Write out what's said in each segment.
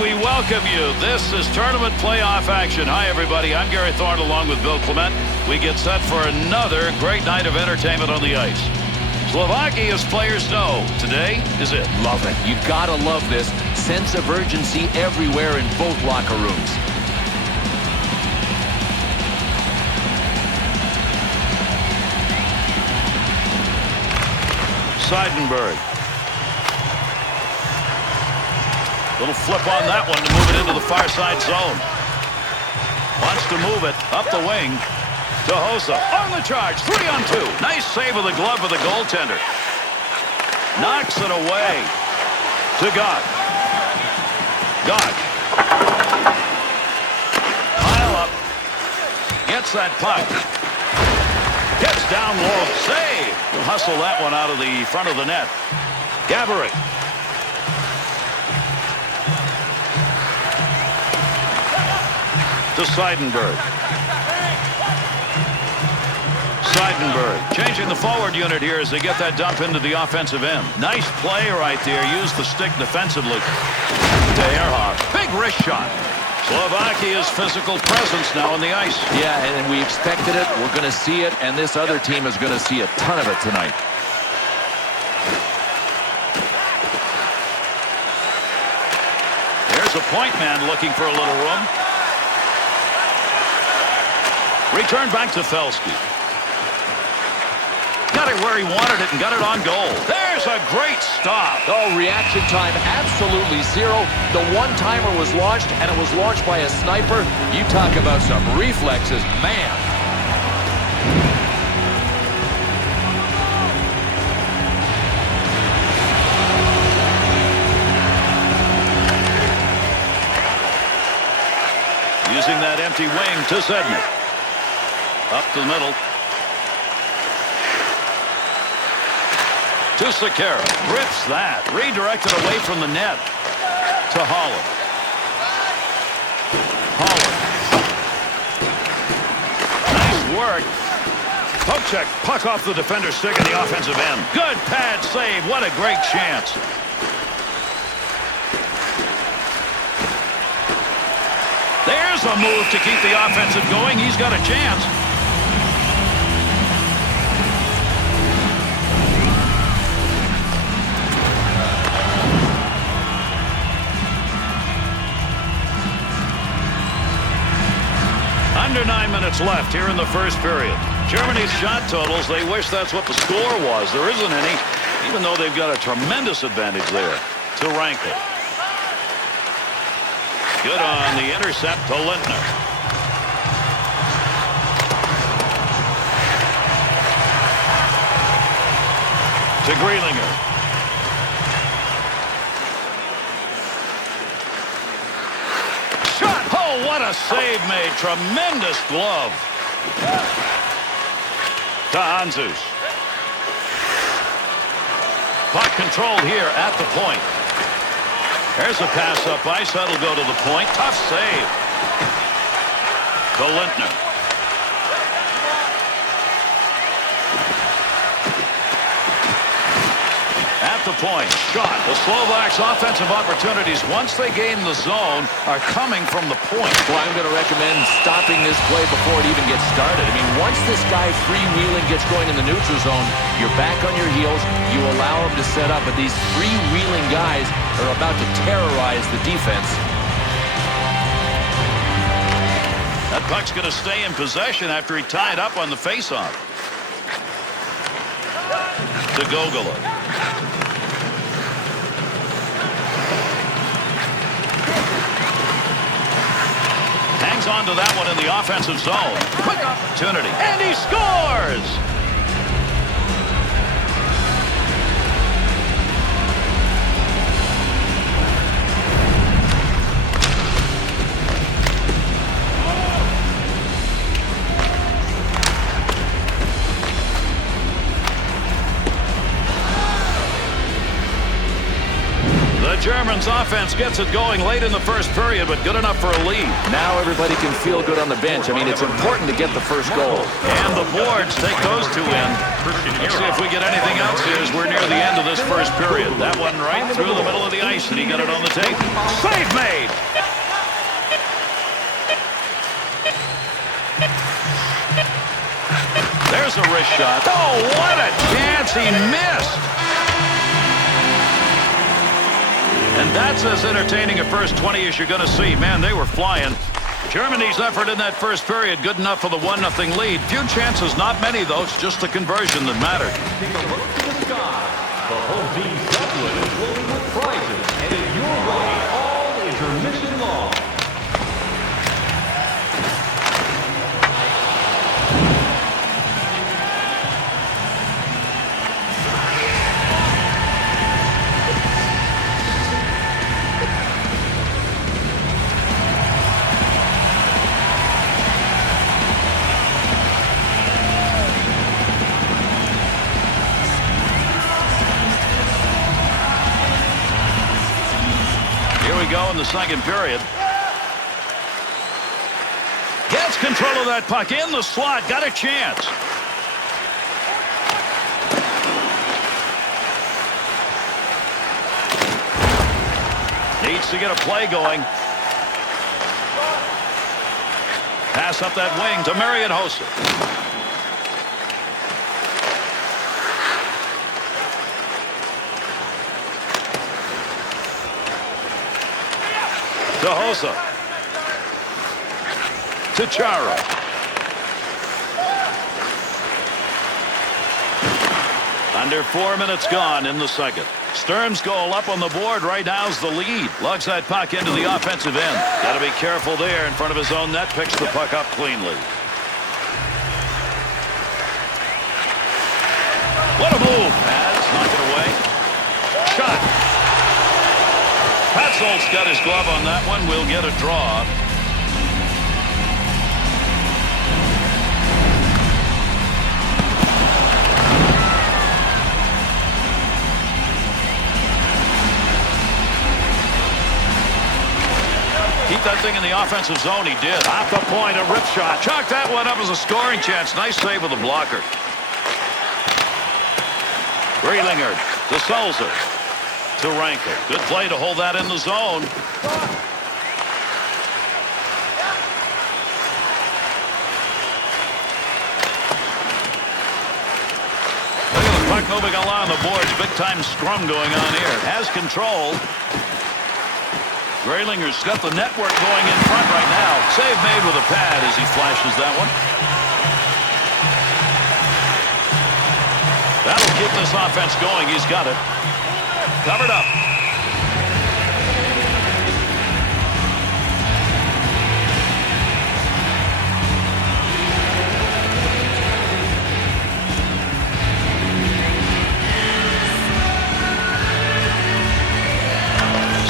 we welcome you. This is tournament playoff action. Hi, everybody. I'm Gary Thorne along with Bill Clement. We get set for another great night of entertainment on the ice. Slovakia's players know today is it. Love it. You gotta love this. Sense of urgency everywhere in both locker rooms. Seidenberg. Little flip on that one to move it into the far side zone. Wants to move it up the wing to Hossa. On the charge, 3-on-2. Nice save of the glove of the goaltender. Knocks it away to Gott. Gott. Pile up. Gets that puck. Gets down low. Save. He'll hustle that one out of the front of the net. Gaborik. To Seidenberg. Seidenberg changing the forward unit here as they get that dump into the offensive end. Nice play right there. Use the stick defensively. To Ehrhoff. Big wrist shot. Slovakia's physical presence now on the ice. Yeah, and we expected it. We're going to see it, and this other team is going to see a ton of it tonight. There's a point man looking for a little room. Return back to Felski. Got it where he wanted it and got it on goal. There's a great stop. Oh, reaction time absolutely zero. The one-timer was launched, and it was launched by a sniper. You talk about some reflexes, man. Using that empty wing to Zednik. Up to the middle. To Sekera. Rips that. Redirected away from the net. To Holland. Holland. Nice work. Poke check. Puck off the defender's stick in the offensive end. Good pad save. What a great chance. There's a move to keep the offensive going. He's got a chance. Under 9 minutes left here in the first period. Germany's shot totals, they wish that's what the score was. There isn't any, even though they've got a tremendous advantage there to Rankin. Good on the intercept to Lintner. To Grealinger. Shot! Oh, what a save made. Tremendous glove. To Hanzus. Puck controlled here at the point. There's a pass up ice. That'll go to the point. Tough save. To Lintner. At the point. Shot. The Slovaks' offensive opportunities, once they gain the zone, are coming from the point. Well, I'm going to recommend stopping this play before it even gets started. I mean, once this guy freewheeling gets going in the neutral zone, you're back on your heels. You allow him to set up, but these freewheeling guys are about to terrorize the defense. That puck's going to stay in possession after he tied up on the faceoff. To Gogola. Hangs on to that one in the offensive zone. Quick opportunity. And he scores! Germans offense gets it going late in the first period, but good enough for a lead. Now everybody can feel good on the bench. I mean, it's important to get the first goal. And the boards take those two in. Let's see if we get anything else here as we're near the end of this first period. That one right through the middle of the ice, and he got it on the tape. Save made! There's a wrist shot. Oh, what a chance! He missed! And that's as entertaining a first 20 as you're going to see. Man, they were flying. Germany's effort in that first period, good enough for the 1-0 lead. Few chances, not many, though. It's just the conversion that mattered. Take a look to the sky. The home team's Dublin is loaded with prizes, and in your way, all intermission long. Go in the second period. Gets control of that puck in the slot. Got a chance. Needs to get a play going. Pass up that wing to Marian Hossa. To Hossa. To Chara. Under 4 minutes gone in the second. Sturm's goal up on the board right now's the lead. Lugs that puck into the offensive end. Got to be careful there in front of his own net. Picks the puck up cleanly. What a move. Pads knock it away. Shot. Patzold's got his glove on that one. We'll get a draw. Keep that thing in the offensive zone. He did. Off the point, a rip shot. Chalk that one up as a scoring chance. Nice save with the blocker. Graylinger to Sulzer. To Rankin. Good play to hold that in the zone. Look at the puck moving along the boards. Big time scrum going on here. Has control. Graylinger's got the network going in front right now. Save made with a pad as he flashes that one. That'll keep this offense going. He's got it. Covered up.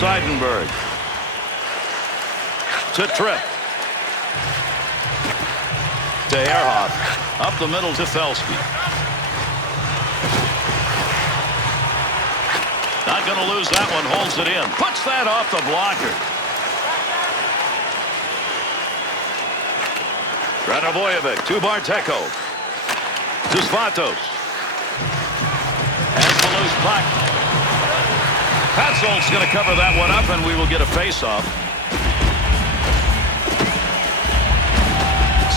Seidenberg. To Tripp. To Ehrhoff. Up the middle to Felski. Not going to lose that one. Holds it in. Puts that off the blocker. Ranovojevic to Barteko. To Svatos. Has the loose puck. Patzold's going to cover that one up, and we will get a face-off.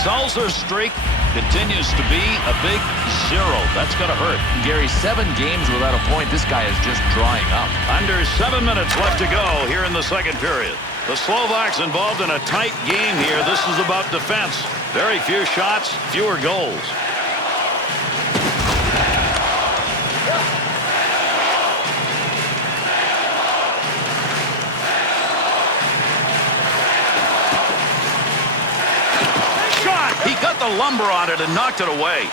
Sulzer's streak continues to be a big 0. That's going to hurt. Gary, 7 games without a point. This guy is just drying up. Under 7 minutes left to go here in the second period. The Slovaks involved in a tight game here. This is about defense. Very few shots, fewer goals. He got the lumber on it and knocked it away.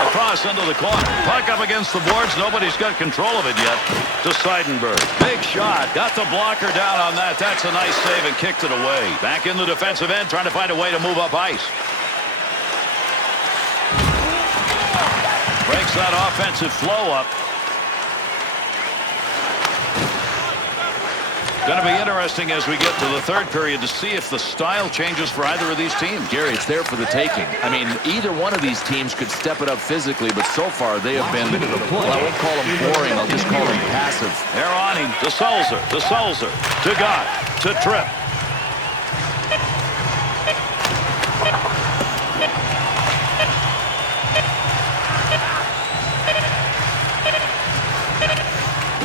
Across into the corner. Puck up against the boards. Nobody's got control of it yet. To Seidenberg. Big shot. Got the blocker down on that. That's a nice save and kicked it away. Back in the defensive end, trying to find a way to move up ice. Breaks that offensive flow up. Going to be interesting as we get to the third period to see if the style changes for either of these teams. Gary, it's there for the taking. I mean, either one of these teams could step it up physically, but so far they have been, well, I won't call them boring. I'll just call them passive. They're on him. To Sulzer. To Sulzer. To Gott. To Tripp.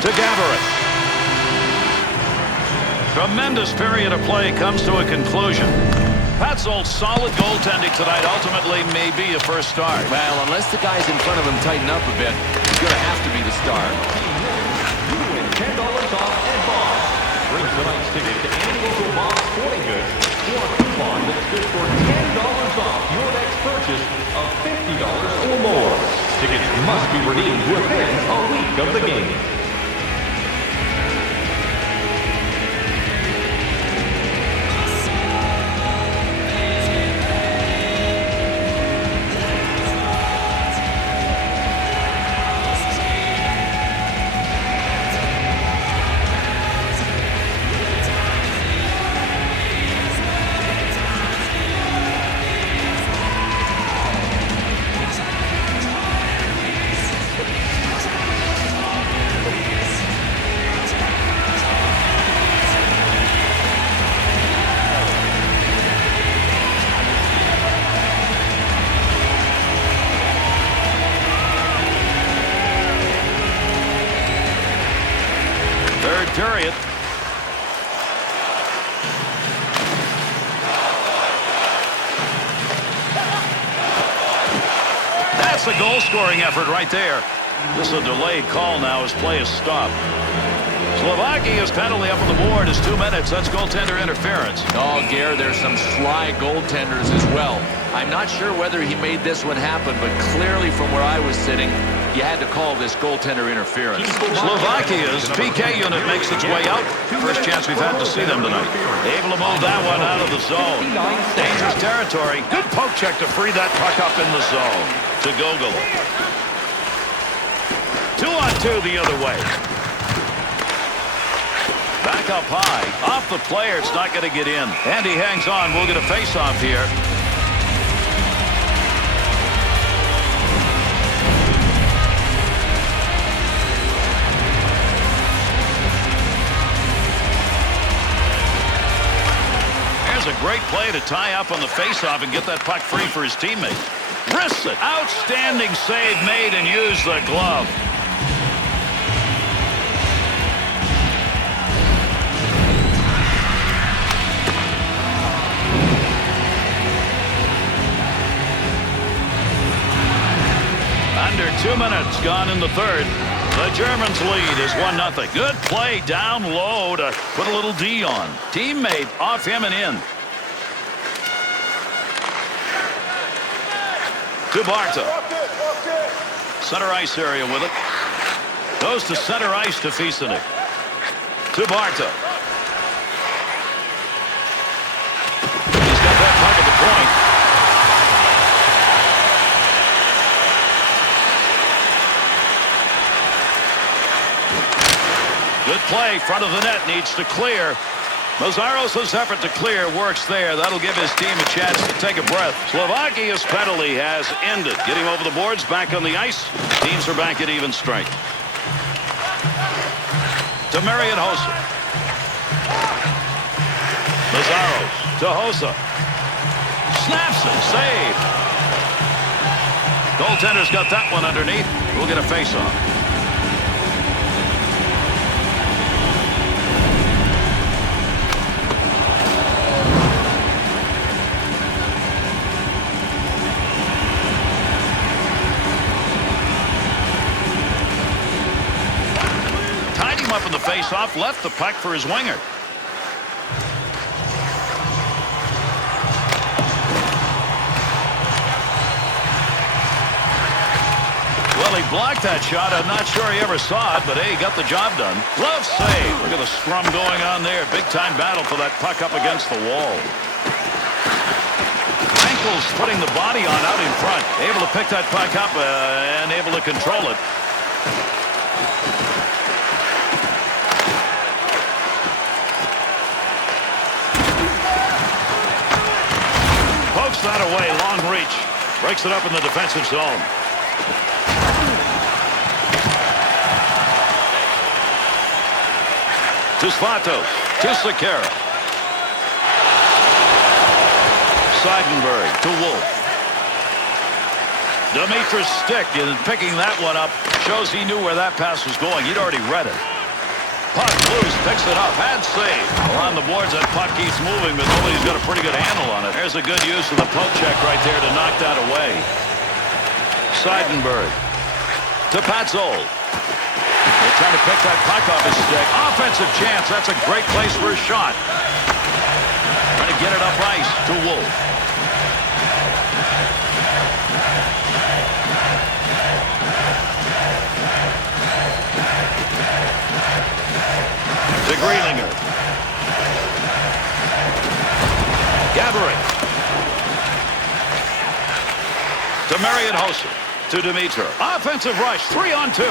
To Gaborik. Tremendous period of play comes to a conclusion. Petzold's solid goaltending tonight ultimately may be a first start. Well, unless the guys in front of him tighten up a bit, he's going to have to be the star. You win $10 off at Bob's. Bring tonight's ticket to any local Bob's Sporting Goods for a coupon that's good for $10 off your next purchase of $50 or more. Tickets must be redeemed within a week of the game. Period. That's a goal-scoring effort right there. This is a delayed call now as play is stopped. Slovakia's penalty up on the board is 2 minutes. That's goaltender interference. Oh, Gare, there's some sly goaltenders as well. I'm not sure whether he made this one happen, but clearly from where I was sitting, you had to call this goaltender interference. Slovakia's PK unit makes its way out. First chance we've had to see them tonight. Able to move that one out of the zone. Dangerous territory. Good poke check to free that puck up in the zone. To Gogol. 2-on-2 the other way. Back up high. Off the player. It's not going to get in. And he hangs on. We'll get a face-off here. A great play to tie up on the faceoff and get that puck free for his teammate. Wrists it. Outstanding save made and used the glove. Under 2 minutes gone in the third. The Germans lead is 1-0. Good play down low to put a little D on. Teammate off him and in. To Barta. Center ice area with it. Goes to center ice to Fiesenig. To Barta. He's got that puck at the point. Good play. Front of the net needs to clear. Mazzaros' effort to clear works there. That'll give his team a chance to take a breath. Slovakia's penalty has ended. Getting over the boards, back on the ice. Teams are back at even strength. To Marian Hossa. Mazzaros to Hossa. Snaps it. Save. Goaltender's got that one underneath. We'll get a face-off. Up in the face-off, left the puck for his winger. Well, he blocked that shot. I'm not sure he ever saw it, but hey, he got the job done. Glove save. Look at the scrum going on there. Big time battle for that puck up against the wall. Frankel struggles putting the body on out in front. Able to pick that puck up and able to control it. Pokes that away. Long reach. Breaks it up in the defensive zone. To Svato. To Sekera. Seidenberg to Wolf. Dimitri's stick and picking that one up shows he knew where that pass was going. He'd already read it. Puck loose, picks it up, and save. Well, on the boards, that puck keeps moving, but nobody's got a pretty good handle on it. There's a good use of the poke check right there to knock that away. Seidenberg to Patzold. They're trying to pick that puck off his stick. Offensive chance. That's a great place for a shot. Trying to get it up ice to Wolf. To Grealinger. Gathering. To Marian Hossa. To Dimitra. Offensive rush. 3-on-2.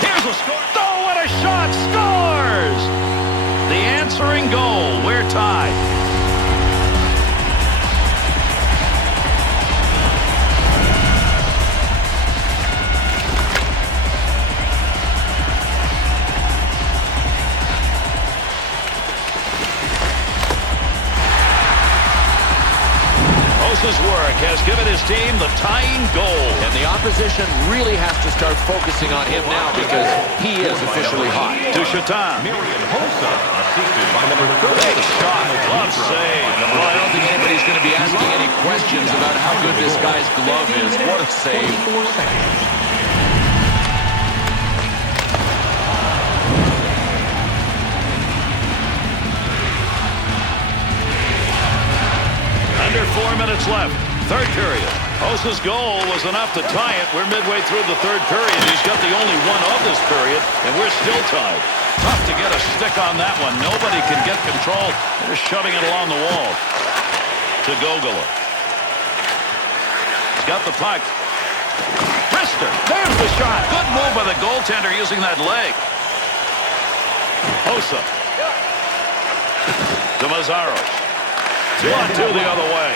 Here's a score. Oh, what a shot. Scores! The answering goal. We're tied. His work has given his team the tying goal. And the opposition really has to start focusing on him now because he is officially hot. To Shatan. Marian Hossa, assisted by number 30. Big shot. Glove save. Well, I don't think anybody's going to be asking any questions about how good this guy's glove is. What a save. 24 seconds. Under 4 minutes left. Third period. Hossa's goal was enough to tie it. We're midway through the third period. He's got the only one of this period, and we're still tied. Tough to get a stick on that one. Nobody can get control. They're shoving it along the wall. To Gogola. He's got the puck. Brister. There's the shot. Good move by the goaltender using that leg. Hossa. To Mazzaros. 2-on-2 the other way.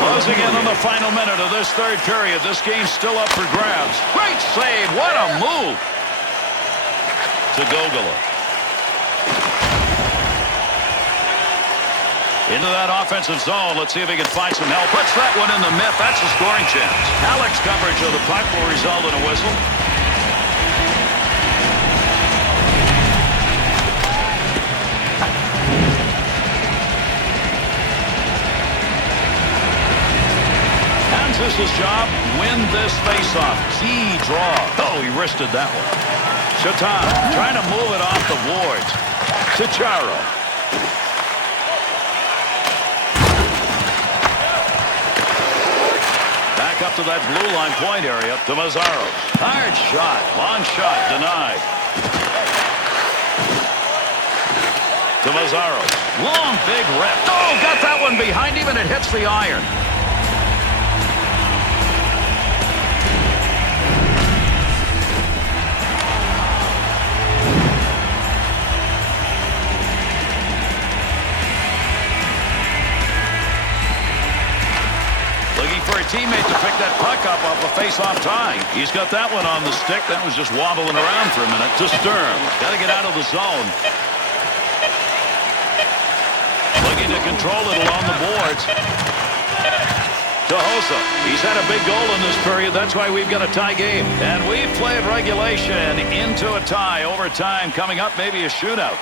Closing in on the final minute of this third period. This game's still up for grabs. Great save. What a move. To Gogola. Into that offensive zone. Let's see if he can find some help. Puts that one in the mitt. That's a scoring chance. Alex coverage of the puck will result in a whistle. This is his job. Win this faceoff. Key draw. Oh, he wristed that one. Shatan trying to move it off the boards. To Chara. Back up to that blue line point area. To Mazzaros. Hard shot. Long shot. Denied. To Mazzaros. Long big rip. Oh, got that one behind him and it hits the iron. For a teammate to pick that puck up off a face-off tie. He's got that one on the stick. That was just wobbling around for a minute. To Sturm. Got to get out of the zone. Looking to control it along the boards. To Hossa. He's had a big goal in this period. That's why we've got a tie game. And we've played regulation into a tie. Overtime coming up, maybe a shootout.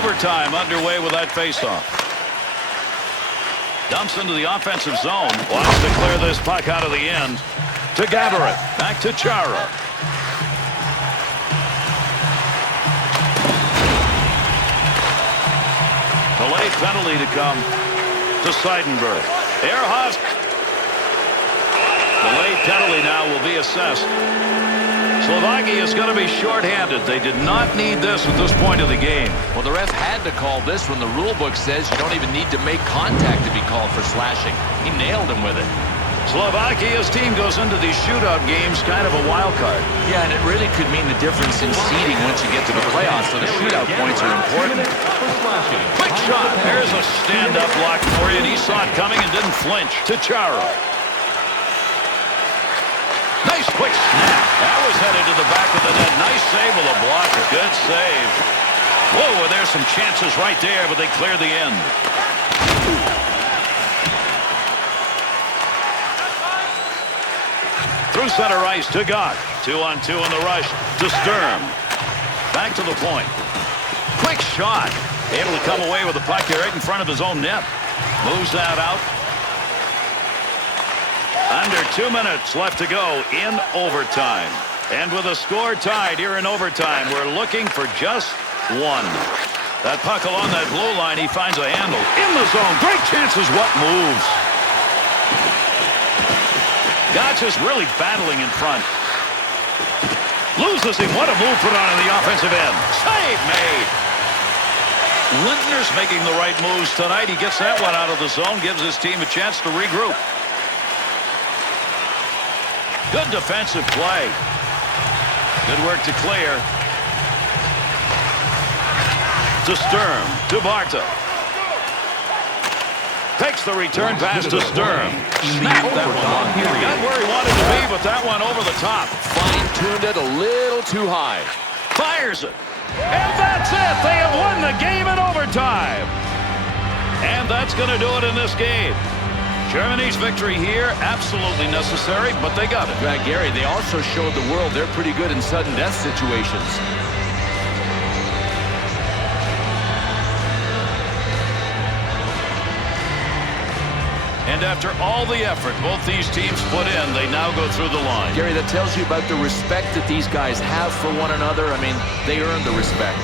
Overtime underway with that faceoff. Dumps into the offensive zone. Wants to clear this puck out of the end. To to Gaborit. Back to Chara. Delayed penalty to come to Seidenberg. Ehrhoff. Delayed penalty now will be assessed. Slovakia is going to be shorthanded. They did not need this at this point of the game. Well, the ref had to call this when the rule book says you don't even need to make contact to be called for slashing. He nailed him with it. Slovakia's team goes into these shootout games kind of a wild card. Yeah, and it really could mean the difference in seeding once you get to the playoffs, so the shootout points are important. Quick shot. There's a stand-up block for you, and he saw it coming and didn't flinch. To Chara. Nice quick snap. That was headed to the back of the net. Nice save with a blocker. Good save. Whoa, there's some chances right there, but they clear the end. Through center ice to Gott. 2-on-2 in the rush to Sturm. Back to the point. Quick shot. Able to come away with the puck right in front of his own net. Moves that out. Under 2 minutes left to go in overtime. And with a score tied here in overtime, we're looking for just one. That puck along that blue line, he finds a handle. In the zone. Great chances. What moves? Gotch is really battling in front. Loses him. What a move put on in the offensive end. Save made. Lindner's making the right moves tonight. He gets that one out of the zone. Gives his team a chance to regroup. Good defensive play. Good work to clear. To Sturm. To Barta. Takes the return pass to Sturm. Snapped that one on. Got where he wanted to be, but that one over the top. Fine-tuned it a little too high. Fires it. And that's it. They have won the game in overtime. And that's going to do it in this game. Germany's victory here, absolutely necessary, but they got it. Gary, they also showed the world they're pretty good in sudden death situations. And after all the effort both these teams put in, they now go through the line. Gary, that tells you about the respect that these guys have for one another. I mean, they earned the respect.